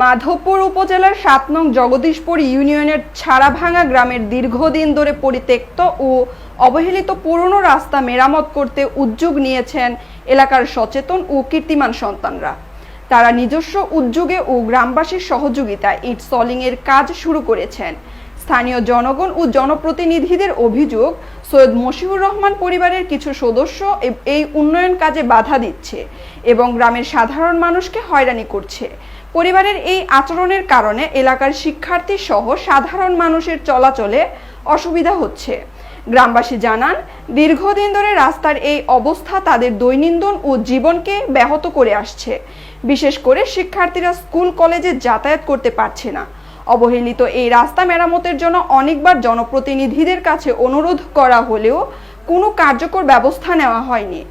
মাধবপুর উপজেলার ৭ নং জগদীশপুর ইউনিয়নের ছাড়াভাঙা গ্রামের দীর্ঘদিন ধরে পরিত্যক্ত ও অবহেলিত পুরনো রাস্তা মেরামত করতে উদ্যোগ নিয়েছেন এলাকার সচেতন ও কীর্তিমান সন্তানরা। তারা নিজস্ব উদ্যোগে ও গ্রামবাসীর সহযোগিতায় ইট সলিংয়ের কাজ শুরু করেছেন। স্থানীয় জনগণ ও জনপ্রতিনিধিদের অভিযোগ, সৈয়দ মশিউর রহমান পরিবারের কিছু সদস্য এই উন্নয়ন কাজে বাধা দিচ্ছে এবং গ্রামের সাধারণ মানুষকে হয়রানি করছে। পরিবারের এই আচরণের কারণে এলাকার শিক্ষার্থী সহ সাধারণ মানুষের চলাচলে অসুবিধা হচ্ছে। গ্রামবাসী জানান, দীর্ঘদিন ধরে রাস্তার এই অবস্থা তাদের দৈনন্দিন ও জীবনকে ব্যাহত করে আসছে। বিশেষ করে শিক্ষার্থীরা স্কুল কলেজে যাতায়াত করতে পারছে না। অবহেলিত এই রাস্তা মেরামতের জন্য অনেকবার জনপ্রতিনিধিদের কাছে অনুরোধ করা হলেও কোনো কার্যকর ব্যবস্থা নেওয়া হয়নি।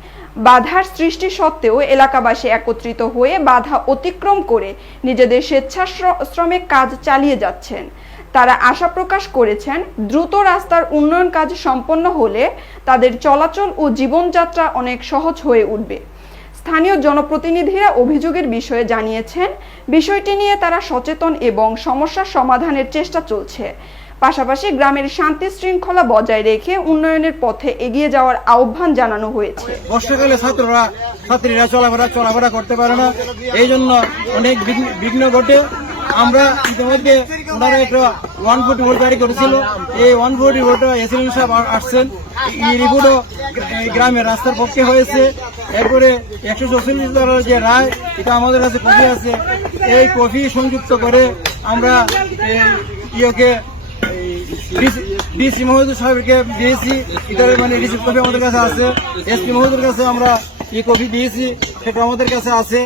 বাধার সৃষ্টি সত্ত্বেও এলাকাবাসী একত্রিত হয়ে বাধা অতিক্রম করে নিজেদের স্বেচ্ছাশ্রমে কাজ চালিয়ে যাচ্ছেন। তারা আশা প্রকাশ করেছেন, দ্রুত রাস্তার উন্নয়ন কাজ সম্পন্ন হলে তাদের চলাচল ও জীবনযাত্রা অনেক সহজ হয়ে উঠবে। স্থানীয় জনপ্রতিনিধিরা অভিযোগের বিষয়ে জানিয়েছেন, বিষয়টি নিয়ে তারা সচেতন এবং সমস্যার সমাধানের চেষ্টা চলছে। পাশাপাশি গ্রামের শান্তি শৃঙ্খলা বজায় রেখে উন্নয়নের পথে এগিয়ে যাওয়ার আহ্বান জানানো হয়েছে। বর্ষাকালে ছাত্রীরা চলাফেরা করতে পারে না, এই জন্য অনেক বিঘ্ন ঘটে। আমরা ইতিমধ্যে ওনারা একটা 140 ভোট জারি করেছিল। এই 140 ভোট এসএলএন সাহেব আসছেন, এই রিপোর্টও গ্রামের রাস্তার পক্ষে হয়েছে। এরপরে 144 যে রায়, এটা আমাদের কাছে কপি আছে। এই কপি সংযুক্ত করে আমরা ডিসি মহোদয় সাহেবকে দিয়েছি। এটা মানে রিসিভ কপি আমাদের কাছে আছে। এসপি মহোদয়ের কাছে আমরা এই কপি দিয়েছি, সেটা আমাদের কাছে আছে।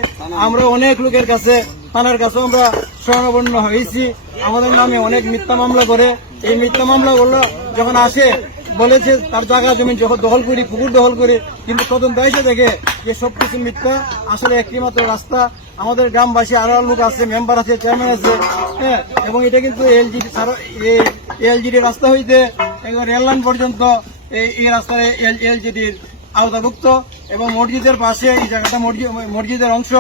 আমরা অনেক লোকের কাছে, থানার কাছে আমরা শরণাপন্ন হয়েছি। আমাদের নামে অনেক মিথ্যা মামলা করে, এই মিথ্যা মামলাগুলো যখন আসে বলেছে তার জায়গা জমি দখল করি, পুকুর দখল করি, কিন্তু তদন্ত এসে দেখে যে সবকিছু মিথ্যা। আসলে একটি মাত্র রাস্তা। আমাদের গ্রামবাসী আরো লোক আছে, মেম্বার আছে, চেয়ারম্যান আছে, হ্যাঁ। এবং এটা কিন্তু এলজিডি রাস্তা হইতে রেল লাইন পর্যন্ত এই রাস্তায় এলজিডির আওতাভুক্ত। এবং মসজিদের পাশে এই জায়গাটা মসজিদের অংশ।